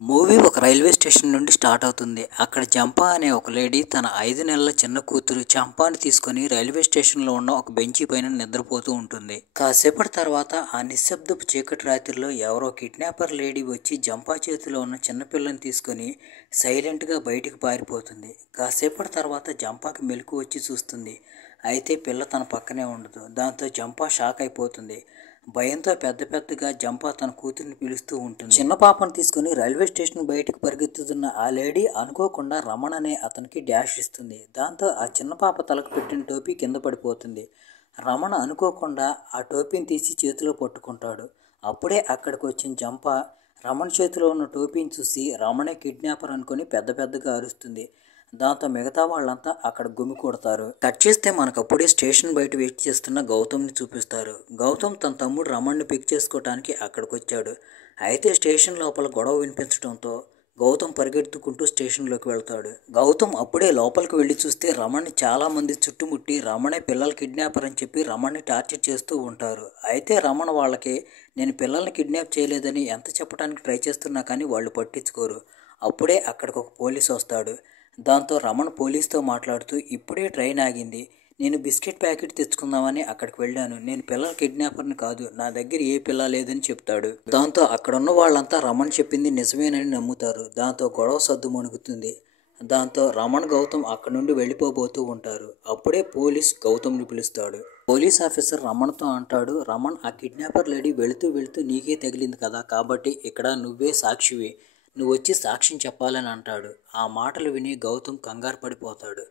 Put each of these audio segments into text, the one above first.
Movie ఒక railway station నుండి start అవుతుంది. అక్కడ చంపా అనే ఒక లేడీ తన 5 నెలల చిన్న కూతురు చంపాని తీసుకొని రైల్వే స్టేషన్లో ఉన్న ఒక బెంచీ పైన నిద్రపోతూ ఉంటుంది. కాసేపటి తర్వాత ఆ నిశ్శబ్దపు చీకటి రాత్రిలో ఎవరో కిడ్నాపర్ లేడీ వచ్చి చంపా చేతిలో ఉన్న చిన్నపిల్లని తీసుకొని సైలెంట్గా బయటికి పారిపోతుంది. కాసేపటి తర్వాత చంపాకి మెలకు వచ్చి చూస్తుంది. అయితే పిల్ల తన పక్కనే ఉండదు. దాంతో చంపా షాక్ అయిపోతుంది. భయంతో పెద్దగా జంపా తన కూతురిని పిలుస్తూ ఉంటుంది. చిన్న పాపను తీసుకుని రైల్వే స్టేషన్ బయటకు పరిగెత్తుతున్న ఆ లేడీ అనుకోకుండా రమణ అనే అతనికి డాష్ ఇస్తుంది. దాంతో ఆ చిన్న పాప తలకు పెట్టిన టోపీ కింద పడిపోతుంది. రమణ అనుకోకుండా ఆ టోపీని తీసి చేతిలో పట్టుకుంటాడు. అప్పుడే అక్కడికి వచ్చిన జంపా రమణ చేతిలో ఉన్న టోపీని చూసి రమణే కిడ్నాపర్ అనుకుని పెద్దగా అరుస్తుంది. దాంతో మిగతా వాళ్ళంతా అక్కడ గుమికూడతారు. కట్ చేస్తే మనకు అప్పుడే స్టేషన్ బయట వెయిట్ చేస్తున్న గౌతమ్ని చూపిస్తారు. గౌతమ్ తన తమ్ముడు రమణ్ని పిక్ చేసుకోవడానికి అక్కడికి వచ్చాడు. అయితే స్టేషన్ లోపల గొడవ వినిపించడంతో గౌతమ్ పరిగెత్తుకుంటూ స్టేషన్లోకి వెళ్తాడు. గౌతమ్ అప్పుడే లోపలికి వెళ్ళి చూస్తే రమణ్ని చాలామంది చుట్టుముట్టి రమణే పిల్లల కిడ్నాపర్ అని చెప్పి రమణ్ని టార్చర్ చేస్తూ ఉంటారు. అయితే రమణ వాళ్ళకి నేను పిల్లల్ని కిడ్నాప్ చేయలేదని ఎంత చెప్పడానికి ట్రై చేస్తున్నా కానీ వాళ్ళు పట్టించుకోరు. అప్పుడే అక్కడికి ఒక పోలీసు వస్తాడు. దాంతో రమణ పోలీస్తో మాట్లాడుతూ ఇప్పుడే ట్రైన్ ఆగింది, నేను బిస్కెట్ ప్యాకెట్ తెచ్చుకుందామని అక్కడికి వెళ్ళాను, నేను పిల్లల కిడ్నాపర్ని కాదు, నా దగ్గర ఏ పిల్ల లేదని చెప్తాడు. దాంతో అక్కడున్న వాళ్ళంతా రమణ చెప్పింది నిజమేనని నమ్ముతారు. దాంతో గొడవ సద్దు మణుగుతుంది. దాంతో రమణ్ గౌతమ్ అక్కడి నుండి వెళ్ళిపోబోతూ ఉంటారు. అప్పుడే పోలీస్ గౌతమ్ని పిలుస్తాడు. పోలీస్ ఆఫీసర్ రమణ్తో అంటాడు, రమణ్ ఆ కిడ్నాపర్ లేడీ వెళుతూ నీకే తగిలింది కదా, కాబట్టి ఇక్కడ నువ్వే సాక్షివి, నువ్వు వచ్చి సాక్ష్యం చెప్పాలని అంటాడు. ఆ మాటలు విని గౌతమ్ కంగారు పడిపోతాడు.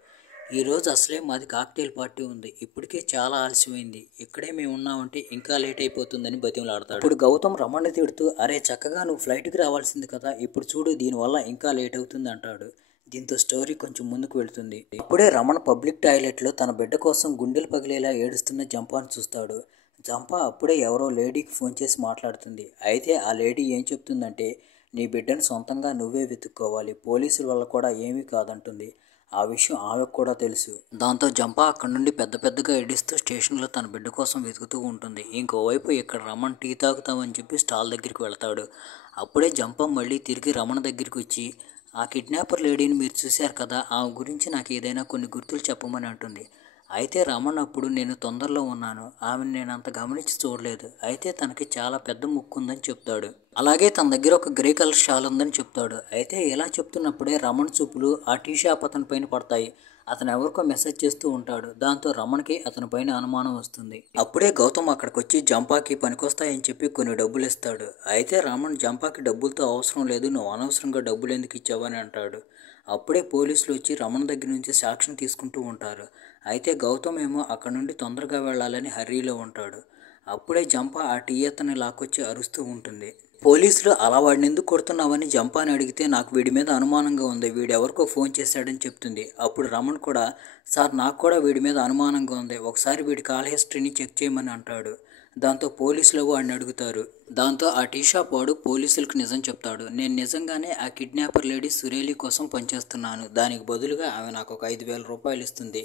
ఈరోజు అసలే మాది కాక్టైల్ పార్టీ ఉంది, ఇప్పటికే చాలా ఆలస్యమైంది, ఇక్కడే మేము ఉన్నామంటే ఇంకా లేట్ అయిపోతుందని బతిమలాడతాడు. ఇప్పుడు గౌతమ్ రమణ్ని తిడుతూ అరే చక్కగా నువ్వు ఫ్లైట్కి రావాల్సింది కదా, ఇప్పుడు చూడు దీనివల్ల ఇంకా లేట్ అవుతుంది అంటాడు. దీంతో స్టోరీ కొంచెం ముందుకు వెళ్తుంది. ఇప్పుడే రమణ పబ్లిక్ టాయిలెట్లో తన బిడ్డ కోసం గుండెలు పగిలేలా ఏడుస్తున్న జంపాను చూస్తాడు. జంపా అప్పుడే ఎవరో లేడీకి ఫోన్ చేసి మాట్లాడుతుంది. అయితే ఆ లేడీ ఏం చెప్తుందంటే నీ బిడ్డను సొంతంగా నువ్వే వెతుక్కోవాలి, పోలీసుల వల్ల కూడా ఏమీ కాదంటుంది. ఆ విషయం ఆమెకు కూడా తెలుసు. దాంతో జంపా అక్కడి నుండి పెద్దగా ఏడుస్తూ స్టేషన్లో తన బిడ్డ కోసం వెతుకుతూ ఉంటుంది. ఇంకోవైపు ఇక్కడ రమణ్ టీ తాగుతామని చెప్పి స్టాల్ దగ్గరికి వెళ్తాడు. అప్పుడే జంపా మళ్ళీ తిరిగి రమణ దగ్గరికి వచ్చి ఆ కిడ్నాపర్ లేడీని మీరు చూశారు కదా, ఆమె గురించి నాకు ఏదైనా కొన్ని గుర్తులు చెప్పమని అంటుంది. అయితే రమణ్ అప్పుడు నేను తొందరలో ఉన్నాను, ఆమెను నేను అంత గమనించి చూడలేదు, అయితే తనకి చాలా పెద్ద ముక్కు ఉందని చెప్తాడు. అలాగే తన దగ్గర ఒక గ్రే కలర్ షాల్ ఉందని చెప్తాడు. అయితే ఇలా చెప్తున్నప్పుడే రమణ్ చూపులు ఆ టీ షాప్ అతని పైన పడతాయి. అతను ఎవరికో మెసేజ్ చేస్తూ ఉంటాడు. దాంతో రమణ్కి అతని పైన అనుమానం వస్తుంది. అప్పుడే గౌతమ్ అక్కడికి వచ్చి జంపాకి పనికొస్తాయని చెప్పి కొన్ని డబ్బులు ఇస్తాడు. అయితే రమణ్ జంపాకి డబ్బులతో అవసరం లేదు, నువ్వు అనవసరంగా డబ్బులు ఎందుకు ఇచ్చావని అంటాడు. అప్పుడే పోలీసులు వచ్చి రమణ్ దగ్గర నుంచి సాక్ష్యం తీసుకుంటూ ఉంటారు. అయితే గౌతమ్ ఏమో అక్కడ నుండి తొందరగా వెళ్ళాలని హర్రీలో ఉంటాడు. అప్పుడే జంపా ఆ టీ అతన్ని లాక్కొచ్చి అరుస్తూ ఉంటుంది. పోలీసులు అలా వాడిని ఎందుకు కొడుతున్నావని జంపాని అడిగితే నాకు వీడి మీద అనుమానంగా ఉంది, వీడెవరికో ఫోన్ చేశాడని చెప్తుంది. అప్పుడు రమణ్ కూడా సార్ నాకు కూడా వీడి మీద అనుమానంగా ఉంది, ఒకసారి వీడి కాల్ హిస్టరీని చెక్ చేయమని అంటాడు. దాంతో పోలీసులు వాడిని అడుగుతారు. దాంతో ఆ టీ షాప్ వాడు పోలీసులకు నిజం చెప్తాడు. నేను నిజంగానే ఆ కిడ్నాపర్ లేడీ సురేలి కోసం పనిచేస్తున్నాను, దానికి బదులుగా ఆమె నాకు ఒక 5,000 రూపాయలు ఇస్తుంది.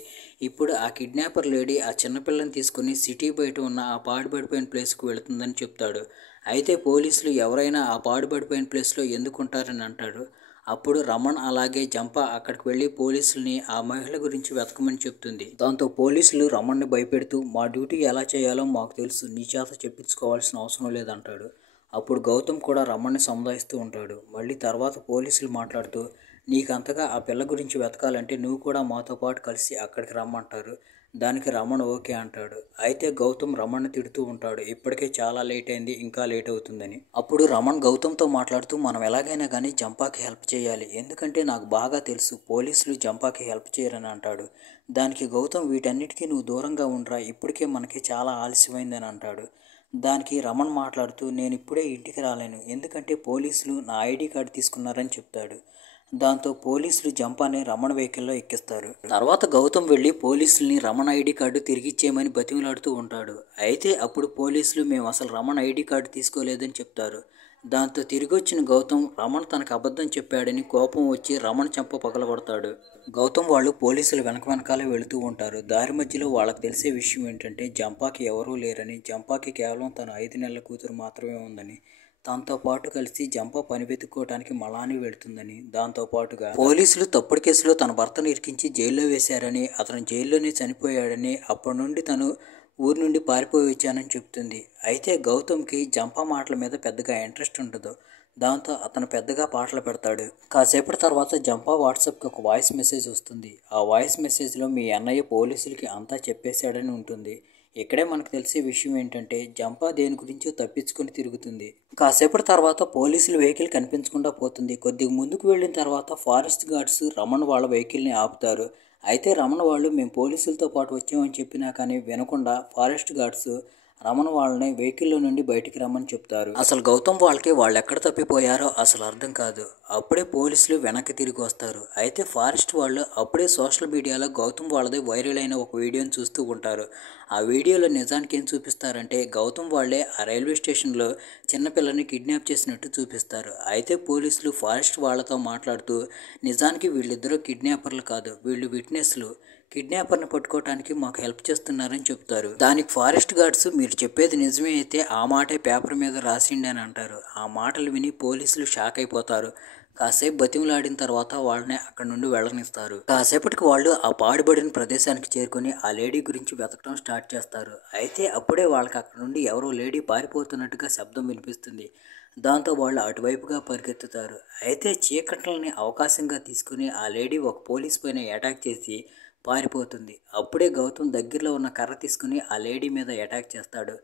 ఇప్పుడు ఆ కిడ్నాపర్ లేడీ ఆ చిన్నపిల్లని తీసుకుని సిటీ బయట ఉన్న ఆ పాడుపడిపోయిన ప్లేస్కి వెళుతుందని చెప్తాడు. అయితే పోలీసులు ఎవరైనా ఆ పాడుపడిపోయిన ప్లేస్లో ఎందుకుంటారని అంటాడు. అప్పుడు రమణ్ అలాగే జంపా అక్కడికి వెళ్ళి పోలీసుల్ని ఆ మహిళ గురించి వెతకమని చెప్తుంది. దాంతో పోలీసులు రమణ్ని భయపెడుతూ మా డ్యూటీ ఎలా చేయాలో మాకు తెలుసు, నీ చేత చెప్పించుకోవాల్సిన అవసరం లేదంటాడు. అప్పుడు గౌతమ్ కూడా రమణ్ని సముదాయిస్తూ ఉంటాడు. మళ్ళీ తర్వాత పోలీసులు మాట్లాడుతూ నీకంతగా ఆ పిల్ల గురించి వెతకాలంటే నువ్వు కూడా మాతో పాటు కలిసి అక్కడికి రమ్మంటారు. దానికి రమణ్ ఓకే అంటాడు. అయితే గౌతమ్ రమణ్ని తిడుతూ ఉంటాడు, ఇప్పటికే చాలా లేట్ అయింది, ఇంకా లేట్ అవుతుందని. అప్పుడు రమణ్ గౌతమ్తో మాట్లాడుతూ మనం ఎలాగైనా కానీ జంపాకి హెల్ప్ చేయాలి, ఎందుకంటే నాకు బాగా తెలుసు పోలీసులు జంపాకి హెల్ప్ చేయరని అంటాడు. దానికి గౌతమ్ వీటన్నిటికీ నువ్వు దూరంగా ఉండరా, ఇప్పటికే మనకి చాలా ఆలస్యమైందని అంటాడు. దానికి రమణ్ మాట్లాడుతూ నేను ఇప్పుడే ఇంటికి రాలేను, ఎందుకంటే పోలీసులు నా ఐడి కార్డు తీసుకున్నారని చెప్తాడు. దాంతో పోలీసులు జంపాని రమణ వెహికల్లో ఎక్కిస్తారు. తర్వాత గౌతమ్ వెళ్ళి పోలీసుల్ని రమణ ఐడి కార్డు తిరిగిచ్చేయమని బతిమలాడుతూ ఉంటాడు. అయితే అప్పుడు పోలీసులు మేము అసలు రమణ ఐడి కార్డు తీసుకోలేదని చెప్తారు. దాంతో తిరిగి వచ్చిన గౌతమ్ రమణ్ తనకు అబద్ధం చెప్పాడని కోపం వచ్చి రమణ్ చెంప పగలగొడతాడు. గౌతమ్ వాళ్ళు పోలీసులు వెనకాలే వెళుతూ ఉంటారు. దారి మధ్యలో వాళ్ళకి తెలిసే విషయం ఏంటంటే జంపాకి ఎవరూ లేరని, జంపాకి కేవలం తన 5 నెలల కూతురు మాత్రమే ఉందని. తనతో పాటు కలిసి జంప పని వెతుక్కోవడానికి మలాని వెళుతుందని, దాంతో పాటుగా పోలీసులు తప్పుడు కేసులో తన భర్తను ఇరికించి జైల్లో వేశారని, అతను జైల్లోనే చనిపోయాడని, అప్పటి నుండి తను ఊరి నుండి పారిపోయి వచ్చానని చెప్తుంది. అయితే గౌతమ్కి జంప మాటల మీద పెద్దగా ఇంట్రెస్ట్ ఉండదు. దాంతో అతను పెద్దగా పాటలు పెడతాడు. కాసేపటి తర్వాత జంప వాట్సాప్కి ఒక వాయిస్ మెసేజ్ వస్తుంది. ఆ వాయిస్ మెసేజ్లో మీ అన్నయ్య పోలీసులకి అంతా చెప్పేశాడని ఉంటుంది. ఇక్కడే మనకు తెలిసే విషయం ఏంటంటే జంప దేని గురించో తప్పించుకొని తిరుగుతుంది. కాసేపటి తర్వాత పోలీసుల వెహికల్ కనిపించకుండా పోతుంది. కొద్దిగా ముందుకు వెళ్ళిన తర్వాత ఫారెస్ట్ గార్డ్స్ రమణ వాళ్ళ వెహికల్ని ఆపుతారు. అయితే రమణ వాళ్ళు మేము పోలీసులతో పాటు వచ్చామని చెప్పినా కానీ వినకుండా ఫారెస్ట్ గార్డ్స్ రమణ వాళ్ళని వెహికల్లో నుండి బయటికి రమ్మని చెప్తారు. అసలు గౌతమ్ వాళ్ళకి వాళ్ళు ఎక్కడ తప్పిపోయారో అసలు అర్థం కాదు. అప్పుడే పోలీసులు వెనక్కి తిరిగి వస్తారు. అయితే ఫారెస్ట్ వాళ్ళు అప్పుడే సోషల్ మీడియాలో గౌతమ్ వాళ్ళది వైరల్ అయిన ఒక వీడియోని చూస్తూ ఉంటారు. ఆ వీడియోలో నిజానికి ఏం చూపిస్తారంటే గౌతమ్ వాళ్ళే ఆ రైల్వే స్టేషన్లో చిన్నపిల్లని కిడ్నాప్ చేసినట్టు చూపిస్తారు. అయితే పోలీసులు ఫారెస్ట్ వాళ్ళతో మాట్లాడుతూ నిజానికి వీళ్ళిద్దరూ కిడ్నాపర్లు కాదు, వీళ్ళు విట్నెస్లు, కిడ్నాపర్ని పట్టుకోవడానికి మాకు హెల్ప్ చేస్తున్నారని చెప్తారు. దానికి ఫారెస్ట్ గార్డ్స్ మీరు చెప్పేది నిజమే అయితే ఆ మాటే పేపర్ మీద రాసిండి అని అంటారు. ఆ మాటలు విని పోలీసులు షాక్ అయిపోతారు. కాసేపు బతిమలాడిన తర్వాత వాళ్ళని అక్కడి నుండి వెళ్ళనిస్తారు. కాసేపటికి వాళ్ళు ఆ పాడుబడిన ప్రదేశానికి చేరుకొని ఆ లేడీ గురించి వెతకడం స్టార్ట్ చేస్తారు. అయితే అప్పుడే వాళ్ళకి అక్కడ నుండి ఎవరో లేడీ పారిపోతున్నట్టుగా శబ్దం వినిపిస్తుంది. దాంతో వాళ్ళు అటువైపుగా పరిగెత్తుతారు. అయితే చీకట్లని అవకాశంగా తీసుకుని ఆ లేడీ ఒక పోలీస్ పైన అటాక్ చేసి పారిపోతుంది. అప్పుడే గౌతమ్ దగ్గరలో ఉన్న కర్ర తీసుకుని ఆ లేడీ మీద అటాక్ చేస్తాడు.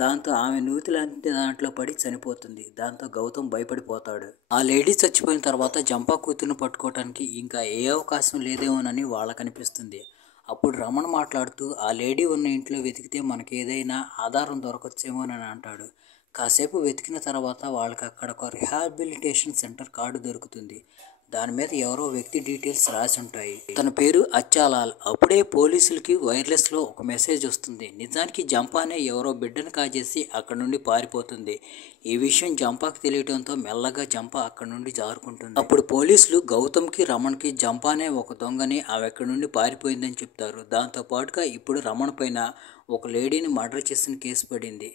దాంతో ఆమె నూతిలాంటి దాంట్లో పడి చనిపోతుంది. దాంతో గౌతమ్ భయపడిపోతాడు. ఆ లేడీ చచ్చిపోయిన తర్వాత జంపా కూతురుని పట్టుకోవడానికి ఇంకా ఏ అవకాశం లేదేమోనని వాళ్ళకు అనిపిస్తుంది. అప్పుడు రమణ మాట్లాడుతూ ఆ లేడీ ఉన్న ఇంట్లో వెతికితే మనకి ఏదైనా ఆధారం దొరకచ్చేమోనని అంటాడు. కాసేపు వెతికిన తర్వాత వాళ్ళకి అక్కడ ఒక రిహాబిలిటేషన్ సెంటర్ కార్డు దొరుకుతుంది. దాని మీద ఎవరో వ్యక్తి డీటెయిల్స్ రాసి ఉంటాయి. తన పేరు అచ్చాలాల్. అప్పుడే పోలీసులకి వైర్లెస్లో ఒక మెసేజ్ వస్తుంది. నిజానికి జంపానే ఎవరో బిడ్డను కాజేసి అక్కడ నుండి పారిపోతుంది. ఈ విషయం జంపాకి తెలియడంతో మెల్లగా జంప అక్కడ నుండి జారుకుంటుంది. అప్పుడు పోలీసులు గౌతమ్కి రమణకి జంపానే ఒక దొంగని ఆమె అక్కడ నుండి పారిపోయిందని చెప్తారు. దాంతో పాటుగా ఇప్పుడు రమణ పైన ఒక లేడీని మర్డర్ చేసిన కేసు పడింది.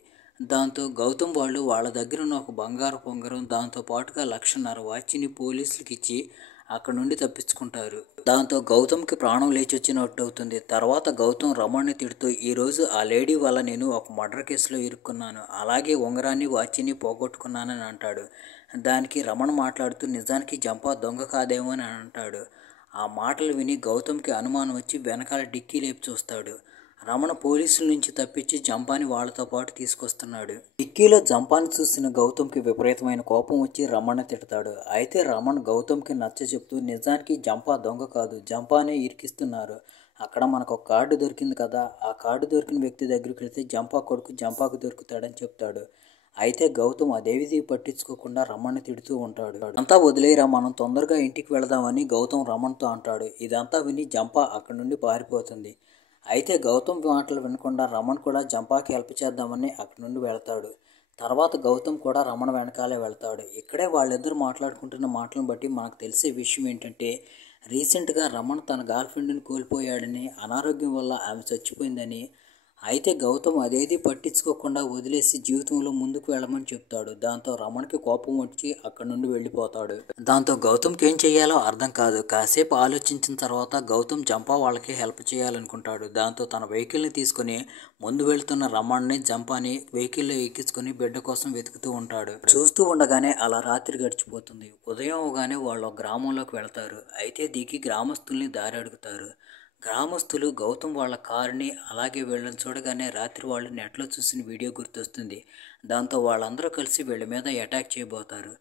దాంతో గౌతమ్ వాళ్ళు వాళ్ళ దగ్గర ఉన్న ఒక బంగారు పొంగరం, దాంతో పాటుగా 1,50,000 వాచిని పోలీసులకి ఇచ్చి అక్కడ నుండి తప్పించుకుంటారు. దాంతో గౌతమ్కి ప్రాణం లేచి వచ్చినట్టు అవుతుంది. తర్వాత గౌతమ్ రమణ్ని తిడుతూ ఈరోజు ఆ లేడీ వల్ల నేను ఒక మర్డర్ కేసులో ఇరుక్కున్నాను, అలాగే ఉంగరాన్ని వాచిని పోగొట్టుకున్నానని అంటాడు. దానికి రమణ మాట్లాడుతూ నిజానికి జంపా దొంగ కాదేమో అని అంటాడు. ఆ మాటలు విని గౌతమ్కి అనుమానం వచ్చి వెనకాల డిక్కీ లేపి చూస్తాడు. రమణ పోలీసుల నుంచి తప్పించి జంపాని వాళ్ళతో పాటు తీసుకొస్తున్నాడు. డిక్కీలో జంపాని చూసిన గౌతమ్కి విపరీతమైన కోపం వచ్చి రమణ తిడతాడు. అయితే రమణ గౌతమ్కి నచ్చ చెప్తూ నిజానికి జంపా దొంగ కాదు, జంపానే ఇరికిస్తున్నారు. అక్కడ మనకు ఒక కార్డు దొరికింది కదా, ఆ కార్డు దొరికిన వ్యక్తి దగ్గరికి వెళ్తే జంపా కొడుకు జంపాకు దొరుకుతాడని చెప్తాడు. అయితే గౌతమ్ అదేవిధి పట్టించుకోకుండా రమణ్ని తిడుతూ ఉంటాడు. అంతా వదిలేరా, మనం తొందరగా ఇంటికి వెళదామని గౌతమ్ రమణ్తో అంటాడు. ఇదంతా విని జంపా అక్కడి నుండి పారిపోతుంది. అయితే గౌతమ్ మాటలు వినకుండా రమణ్ కూడా జంపాకి హెల్ప్ చేద్దామని అక్కడి నుండి వెళ్తాడు. తర్వాత గౌతమ్ కూడా రమణ వెనకాలే వెళ్తాడు. ఇక్కడే వాళ్ళిద్దరు మాట్లాడుకుంటున్న మాటలను బట్టి మనకు తెలిసే విషయం ఏంటంటే రీసెంట్గా రమణ్ తన గర్ల్ ఫ్రెండ్ని కోల్పోయాడని, అనారోగ్యం వల్ల ఆమె చచ్చిపోయిందని. అయితే గౌతమ్ అదేది పట్టించుకోకుండా వదిలేసి జీవితంలో ముందుకు వెళ్ళమని చెప్తాడు. దాంతో రమణ్కి కోపం వచ్చి అక్కడి నుండి వెళ్ళిపోతాడు. దాంతో గౌతమ్కి ఏం చేయాలో అర్థం కాదు. కాసేపు ఆలోచించిన తర్వాత గౌతమ్ జంపా వాళ్ళకి హెల్ప్ చేయాలనుకుంటాడు. దాంతో తన వెహికల్ని తీసుకుని ముందు వెళ్తున్న రమణ్ని జంపాని వెహికల్లో ఎక్కించుకొని బిడ్డ కోసం వెతుకుతూ ఉంటాడు. చూస్తూ ఉండగానే అలా రాత్రి గడిచిపోతుంది. ఉదయం అవగానే వాళ్ళు ఒక గ్రామంలోకి వెళ్తారు. అయితే దిగి గ్రామస్తుల్ని దారి అడుగుతారు. గ్రామస్తులు గౌతమ్ వాళ్ళ కారుని అలాగే వీళ్ళని చూడగానే రాత్రి వాళ్ళు నెట్లో చూసిన వీడియో గుర్తొస్తుంది. దాంతో వాళ్ళందరూ కలిసి వీళ్ళ మీద అటాక్ చేయబోతారు.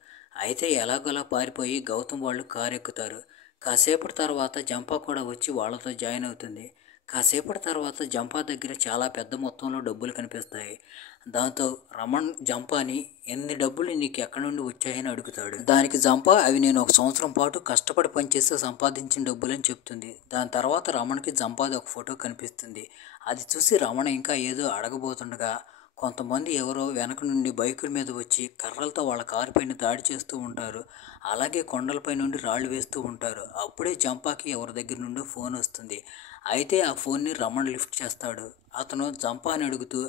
అయితే ఎలాగోలా పారిపోయి గౌతమ్ వాళ్ళు కారు ఎక్కుతారు. కాసేపటి తర్వాత జంపా కూడా వచ్చి వాళ్ళతో జాయిన్ అవుతుంది. కాసేపటి తర్వాత జంపా దగ్గర చాలా పెద్ద మొత్తంలో డబ్బులు కనిపిస్తాయి. దాంతో రమణ్ జంపాని ఎన్ని డబ్బులు నీకు ఎక్కడి నుండి వచ్చాయని అడుగుతాడు. దానికి జంపా అవి నేను 1 సంవత్సరం పాటు కష్టపడి పనిచేసి సంపాదించిన డబ్బులని చెప్తుంది. దాని తర్వాత రమణ్కి జంపాది ఒక ఫోటో కనిపిస్తుంది. అది చూసి రమణ ఇంకా ఏదో అడగబోతుండగా కొంతమంది ఎవరో వెనక నుండి బైకుల మీద వచ్చి కర్రలతో వాళ్ళ కారు పైన దాడి చేస్తూ ఉంటారు. అలాగే కొండలపై నుండి రాళ్ళు వేస్తూ ఉంటారు. అప్పుడే జంపాకి ఎవరి దగ్గర నుండి ఫోన్ వస్తుంది. అయితే ఆ ఫోన్ని రమణ లిఫ్ట్ చేస్తాడు. అతను జంపాని అడుగుతూ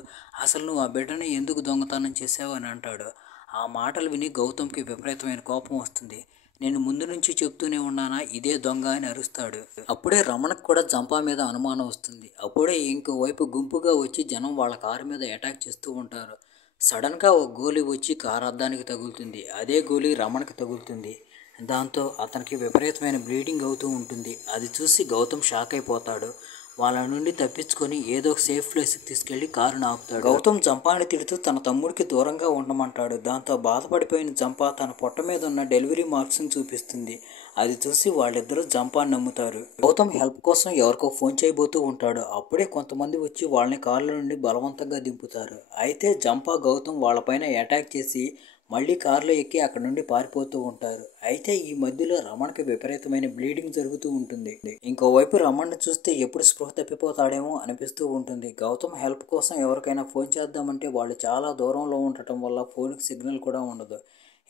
అసలు నువ్వు ఆ బిడ్డని ఎందుకు దొంగతనం చేసావు అని అంటాడు. ఆ మాటలు విని గౌతమ్కి విపరీతమైన కోపం వస్తుంది. నేను ముందు నుంచి చెప్తూనే ఉన్నానా ఇదే దొంగ అని అరుస్తాడు. అప్పుడే రమణకు కూడా జంపా మీద అనుమానం వస్తుంది. అప్పుడే ఇంకోవైపు గుంపుగా వచ్చి జనం వాళ్ళ కారు మీద అటాక్ చేస్తూ ఉంటారు. సడన్గా ఒక గోలీ వచ్చి కారు అద్దానికి తగులుతుంది. అదే గోలీ రమణకి తగులుతుంది. దాంతో అతనికి విపరీతమైన బ్లీడింగ్ అవుతూ ఉంటుంది. అది చూసి గౌతమ్ షాక్ అయిపోతాడు. వాళ్ళ నుండి తప్పించుకొని ఏదో ఒక సేఫ్ ప్లేస్కి తీసుకెళ్లి కారును ఆపుతాడు. గౌతమ్ జంపాని తిడుతూ తన తమ్ముడికి దూరంగా ఉండమంటాడు. దాంతో బాధపడిపోయిన జంపా తన పొట్ట మీద ఉన్న డెలివరీ మార్క్స్ని చూపిస్తుంది. అది చూసి వాళ్ళిద్దరూ జంపాని నమ్ముతారు. గౌతమ్ హెల్ప్ కోసం ఎవరికో ఫోన్ చేయబోతూ ఉంటాడు. అప్పుడే కొంతమంది వచ్చి వాళ్ళని కారులో నుండి బలవంతంగా దింపుతారు. అయితే జంపా గౌతమ్ వాళ్ళపైన అటాక్ చేసి మళ్ళీ కారులో ఎక్కి అక్కడ నుండి పారిపోతూ ఉంటారు. అయితే ఈ మధ్యలో రమణకి విపరీతమైన బ్లీడింగ్ జరుగుతూ ఉంటుంది. ఇంకోవైపు రమణ్ని చూస్తే ఎప్పుడు స్పృహ తప్పిపోతాడేమో అనిపిస్తూ ఉంటుంది. గౌతమ్ హెల్ప్ కోసం ఎవరికైనా ఫోన్ చేద్దామంటే వాళ్ళు చాలా దూరంలో ఉండటం వల్ల ఫోన్కి సిగ్నల్ కూడా ఉండదు.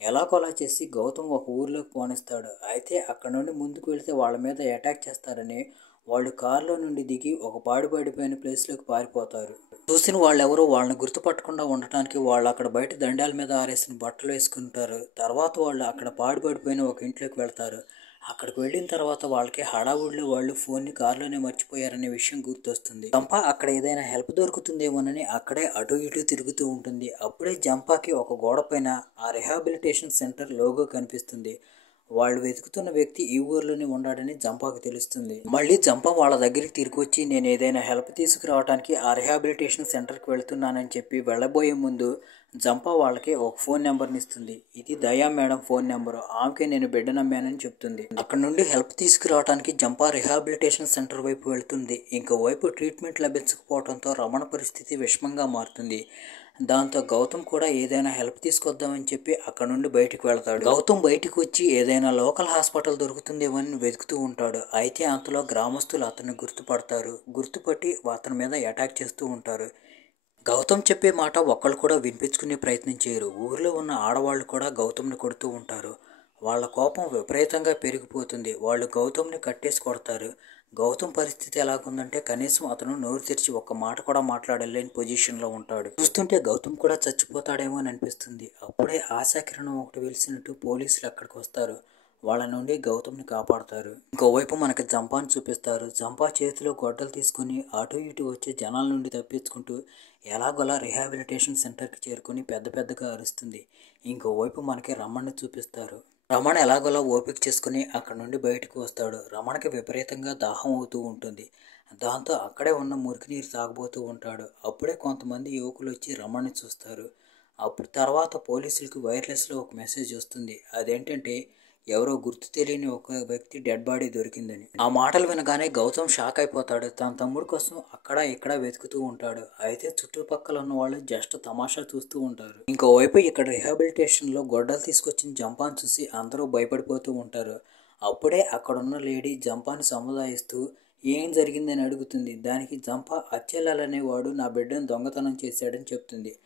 ఎలాగోలా చేసి గౌతమ్ ఒక ఊర్లోకి పోనిస్తాడు. అయితే అక్కడ నుండి ముందుకు వెళితే వాళ్ళ మీద అటాక్ చేస్తారని వాళ్ళు కారులో నుండి దిగి ఒక పాడుపడిపోయిన ప్లేస్లోకి పారిపోతారు. చూసిన వాళ్ళెవరూ వాళ్ళని గుర్తుపట్టకుండా ఉండటానికి వాళ్ళు అక్కడ బయట దండాల మీద ఆరేసిన బట్టలు వేసుకుంటారు. తర్వాత వాళ్ళు అక్కడ పాడుపడిపోయిన ఒక ఇంట్లోకి వెళ్తారు. అక్కడికి వెళ్ళిన తర్వాత వాళ్ళకి హడావుడిలో వాళ్ళు ఫోన్ని కారులోనే మర్చిపోయారనే విషయం గుర్తొస్తుంది. జంపా అక్కడ ఏదైనా హెల్ప్ దొరుకుతుందేమోనని అక్కడే అటు ఇటు తిరుగుతూ ఉంటుంది. అప్పుడే జంపాకి ఒక గోడ పైన ఆ రిహాబిలిటేషన్ సెంటర్ లోగో కనిపిస్తుంది. వాళ్ళు వెతుకుతున్న వ్యక్తి ఈ ఊర్లోనే ఉన్నాడని జంపాకు తెలుస్తుంది. మళ్ళీ జంపా వాళ్ళ దగ్గరికి తిరిగి వచ్చి నేను ఏదైనా హెల్ప్ తీసుకురావడానికి ఆ రిహాబిలిటేషన్ సెంటర్కి వెళ్తున్నానని చెప్పి వెళ్ళబోయే ముందు జంపా వాళ్ళకి ఒక ఫోన్ నెంబర్ని ఇస్తుంది. ఇది దయా మేడం ఫోన్ నెంబరు. ఆమెకే నేను బిడ్డ నమ్మానని చెప్తుంది. అక్కడ నుండి హెల్ప్ తీసుకురావడానికి జంపా రిహాబిలిటేషన్ సెంటర్ వైపు వెళ్తుంది. ఇంకోవైపు ట్రీట్మెంట్ లభించకపోవడంతో రమణ పరిస్థితి విషమంగా మారుతుంది. దాంతో గౌతమ్ కూడా ఏదైనా హెల్ప్ తీసుకొద్దామని చెప్పి అక్కడ నుండి బయటికి వెళ్తాడు. గౌతమ్ బయటికి వచ్చి ఏదైనా లోకల్ హాస్పిటల్ దొరుకుతుందేమో అని వెతుకుతూ ఉంటాడు. అయితే అంతలో గ్రామస్తులు అతన్ని గుర్తుపట్టి అతని మీద అటాక్ చేస్తూ ఉంటారు. గౌతమ్ చెప్పే మాట ఒక్కళ్ళు కూడా వినిపించుకునే ప్రయత్నం చేయరు. ఊరిలో ఉన్న ఆడవాళ్ళు కూడా గౌతమ్ని కొడుతూ ఉంటారు. వాళ్ళ కోపం విపరీతంగా పెరిగిపోతుంది. వాళ్ళు గౌతమ్ని కట్టేసి కొడతారు. గౌతమ్ పరిస్థితి ఎలాగుందంటే కనీసం అతను నోరు తెరిచి ఒక్క మాట కూడా మాట్లాడలేని పొజిషన్లో ఉంటాడు. చూస్తుంటే గౌతమ్ కూడా చచ్చిపోతాడేమో అని అనిపిస్తుంది. అప్పుడే ఆశాకిరణం ఒకటి వెలిసినట్టు పోలీసులు అక్కడికి వస్తారు. వాళ్ళ నుండి గౌతమ్ని కాపాడతారు. ఇంకోవైపు మనకి జంపాని చూపిస్తారు. జంపా చేతిలో గొడ్డలు తీసుకుని అటు ఇటు వచ్చే జనాల నుండి తప్పించుకుంటూ ఎలాగోలా రిహాబిలిటేషన్ సెంటర్కి చేరుకొని పెద్దగా అరుస్తుంది. ఇంకోవైపు మనకి రమణ్ని చూపిస్తారు. రమణ ఎలాగోలా ఓపిక చేసుకుని అక్కడ నుండి బయటకు వస్తాడు. రమణకి విపరీతంగా దాహం అవుతూ ఉంటుంది. దాంతో అక్కడే ఉన్న మురికి నీరు తాగబోతూ ఉంటాడు. అప్పుడే కొంతమంది యువకులు వచ్చి రమణ్ని చూస్తారు. అప్పుడు తర్వాత పోలీసులకు వైర్లెస్లో ఒక మెసేజ్ వస్తుంది. అదేంటంటే ఎవరో గుర్తు తెలియని ఒక వ్యక్తి డెడ్ బాడీ దొరికిందని. ఆ మాటలు వినగానే గౌతమ్ షాక్ అయిపోతాడు. తన తమ్ముడు కోసం అక్కడ ఇక్కడ వెతుకుతూ ఉంటాడు. అయితే చుట్టుపక్కల ఉన్న వాళ్ళు జస్ట్ తమాషా చూస్తూ ఉంటారు. ఇంకోవైపు ఇక్కడ రిహాబిలిటేషన్లో గొడ్డలు తీసుకొచ్చిన జంపాని చూసి అందరూ భయపడిపోతూ ఉంటారు. అప్పుడే అక్కడున్న లేడీ జంపాని సముదాయిస్తూ ఏం జరిగిందని అడుగుతుంది. దానికి జంపా అచ్చెలాలనేవాడు నా బిడ్డను దొంగతనం చేశాడని చెప్తుంది.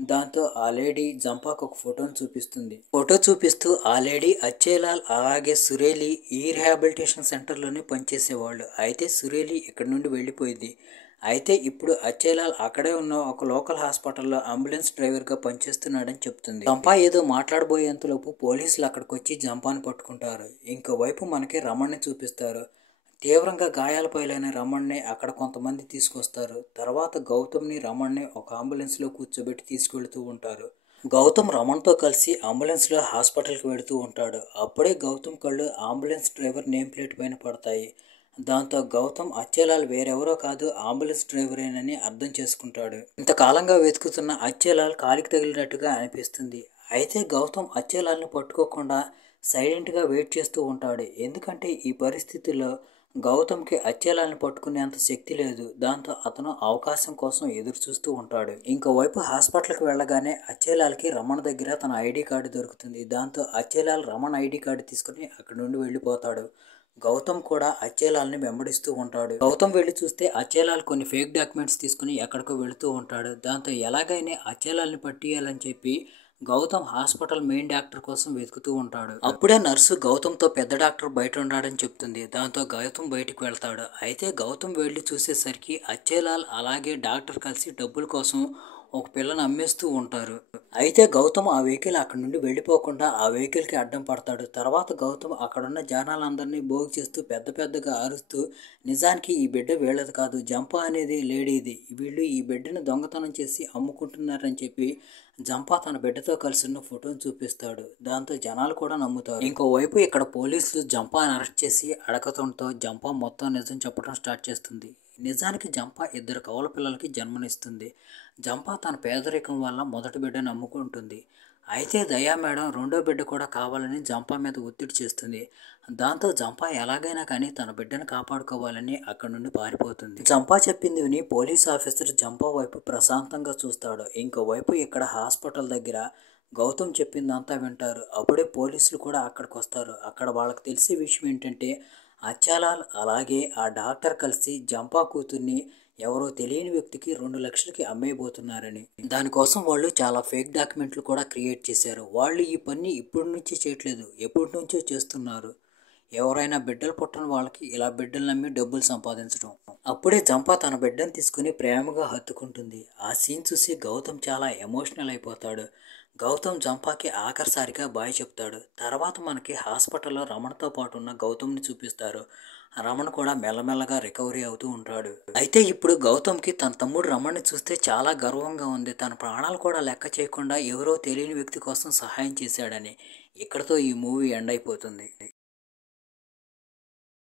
దాంతో ఆ లేడీ జంపాకు ఒక ఫోటోను చూపిస్తుంది. ఫోటో చూపిస్తూ ఆ లేడీ అచ్చేలాల్ అలాగే సురేలి ఈ రిహాబిలిటేషన్ సెంటర్లోనే పనిచేసేవాళ్ళు. అయితే సురేలి ఇక్కడ నుండి వెళ్ళిపోయింది. అయితే ఇప్పుడు అచ్చేలాల్ అక్కడే ఉన్న ఒక లోకల్ హాస్పిటల్లో అంబులెన్స్ డ్రైవర్గా పనిచేస్తున్నాడని చెప్తుంది. జంపా ఏదో మాట్లాడబోయేంతలోపు పోలీసులు అక్కడికి వచ్చి జంపాని పట్టుకుంటారు. ఇంకోవైపు మనకి రమణ్ని చూపిస్తారు. తీవ్రంగా గాయాల పాలైన రమణ్ని అక్కడ కొంతమంది తీసుకొస్తారు. తర్వాత గౌతమ్ని రమణ్ని ఒక అంబులెన్స్లో కూర్చోబెట్టి తీసుకెళ్తూ ఉంటారు. గౌతమ్ రమణ్తో కలిసి అంబులెన్స్లో హాస్పిటల్కి వెళుతూ ఉంటాడు. అప్పుడే గౌతమ్ కళ్ళు అంబులెన్స్ డ్రైవర్ నేమ్ ప్లేట్ పైన పడతాయి. దాంతో గౌతమ్ అచ్చేలాల్ వేరెవరో కాదు అంబులెన్స్ డ్రైవరేనని అర్థం చేసుకుంటాడు. ఇంతకాలంగా వెతుకుతున్న అచ్చేలాల్ కాలికి తగిలినట్టుగా అనిపిస్తుంది. అయితే గౌతమ్ అచ్చేలాల్ని పట్టుకోకుండా సైలెంట్గా వెయిట్ చేస్తూ ఉంటాడు. ఎందుకంటే ఈ పరిస్థితుల్లో గౌతమ్కి అచ్చేలాల్ని పట్టుకునేంత శక్తి లేదు. దాంతో అతను అవకాశం కోసం ఎదురు చూస్తూ ఉంటాడు. ఇంకోవైపు హాస్పిటల్కి వెళ్ళగానే అచ్చేలాల్కి రమణ దగ్గర తన ఐడి కార్డు దొరుకుతుంది. దాంతో అచ్చేలాల్ రమణ ఐడి కార్డు తీసుకుని అక్కడి నుండి వెళ్ళిపోతాడు. గౌతమ్ కూడా అచ్చేలాల్ని వెంబడిస్తూ ఉంటాడు. గౌతమ్ వెళ్ళి చూస్తే అచ్చేలాల్ కొన్ని ఫేక్ డాక్యుమెంట్స్ తీసుకుని ఎక్కడికో వెళుతూ ఉంటాడు. దాంతో ఎలాగైనా అచ్చేలాల్ని పట్టియాలని చెప్పి గౌతమ్ హాస్పిటల్ మెయిన్ డాక్టర్ కోసం వెతుకుతూ ఉంటాడు. అప్పుడే నర్సు గౌతమ్తో పెద్ద డాక్టర్ బయట ఉన్నాడని చెప్తుంది. దాంతో గౌతమ్ బయటికి వెళ్తాడు. అయితే గౌతమ్ వెళ్ళి చూసేసరికి అచ్చేలాల్ అలాగే డాక్టర్ కలిసి డబ్బుల కోసం ఒక పిల్లని అమ్మేస్తూ ఉంటారు. అయితే గౌతమ్ ఆ వెహికల్ అక్కడి నుండి వెళ్ళిపోకుండా ఆ వెహికల్కి అడ్డం పడతాడు. తర్వాత గౌతమ్ అక్కడున్న జనాలందరినీ భోగి చేస్తూ పెద్ద పెద్దగా అరుస్తూ, నిజానికి ఈ బిడ్డ వీళ్ళది కాదు, జంప అనేది లేడీది, వీళ్ళు ఈ బిడ్డను దొంగతనం చేసి అమ్ముకుంటున్నారని చెప్పి జంపా తన బిడ్డతో కలిసి ఉన్న ఫోటోని చూపిస్తాడు. దాంతో జనాలు కూడా నమ్ముతారు. ఇంకోవైపు ఇక్కడ పోలీసులు జంపాని అరెస్ట్ చేసి అడగటంతో జంపా మొత్తం నిజం చెప్పడం స్టార్ట్ చేస్తుంది. నిజానికి జంపా 2 కవల పిల్లలకి జన్మనిస్తుంది. జంపా తన పేదరికం వల్ల మొదటి బిడ్డను అమ్ముకుంటుంది. అయితే దయా మేడం రెండో బిడ్డ కూడా కావాలని జంపా మీద ఒత్తిడి చేస్తుంది. దాంతో జంపా ఎలాగైనా కానీ తన బిడ్డను కాపాడుకోవాలని అక్కడి నుండి పారిపోతుంది. జంపా చెప్పింది విని పోలీస్ ఆఫీసర్ జంపా వైపు ప్రశాంతంగా చూస్తాడు. ఇంకోవైపు ఇక్కడ హాస్పిటల్ దగ్గర గౌతమ్ చెప్పిందంతా వింటారు. అప్పుడే పోలీసులు కూడా అక్కడికి వస్తారు. అక్కడ వాళ్ళకి తెలిసే విషయం ఏంటంటే అచ్చాలాల్ అలాగే ఆ డాక్టర్ కలిసి జంపా కూతుర్ని ఎవరో తెలియని వ్యక్తికి 2 లక్షలకి అమ్మేయబోతున్నారని. దానికోసం వాళ్ళు చాలా ఫేక్ డాక్యుమెంట్లు కూడా క్రియేట్ చేశారు. వాళ్ళు ఈ పని ఇప్పటి నుంచి చేయట్లేదు, ఎప్పటి నుంచో చేస్తున్నారు. ఎవరైనా బిడ్డలు పుట్టని వాళ్ళకి ఇలా బిడ్డలు నమ్మి డబ్బులు సంపాదించడం. అప్పుడే జంపా తన బిడ్డను తీసుకుని ప్రేమగా హత్తుకుంటుంది. ఆ సీన్ చూసి గౌతమ్ చాలా ఎమోషనల్ అయిపోతాడు. గౌతమ్ జంపాకి ఆఖరిసారిగా బాయ్ చెప్తాడు. తర్వాత మనకి హాస్పిటల్లో రమణతో పాటు ఉన్న గౌతమ్ని చూపిస్తారు. రమణ కూడా మెల్లమెల్లగా రికవరీ అవుతూ ఉంటాడు. అయితే ఇప్పుడు గౌతమ్కి తన తమ్ముడు రమణ్ని చూస్తే చాలా గర్వంగా ఉంది. తన ప్రాణాలు కూడా లెక్క చేయకుండా ఎవరో తెలియని వ్యక్తి కోసం సహాయం చేశాడని. ఇక్కడితో ఈ మూవీ ఎండ్ అయిపోతుంది.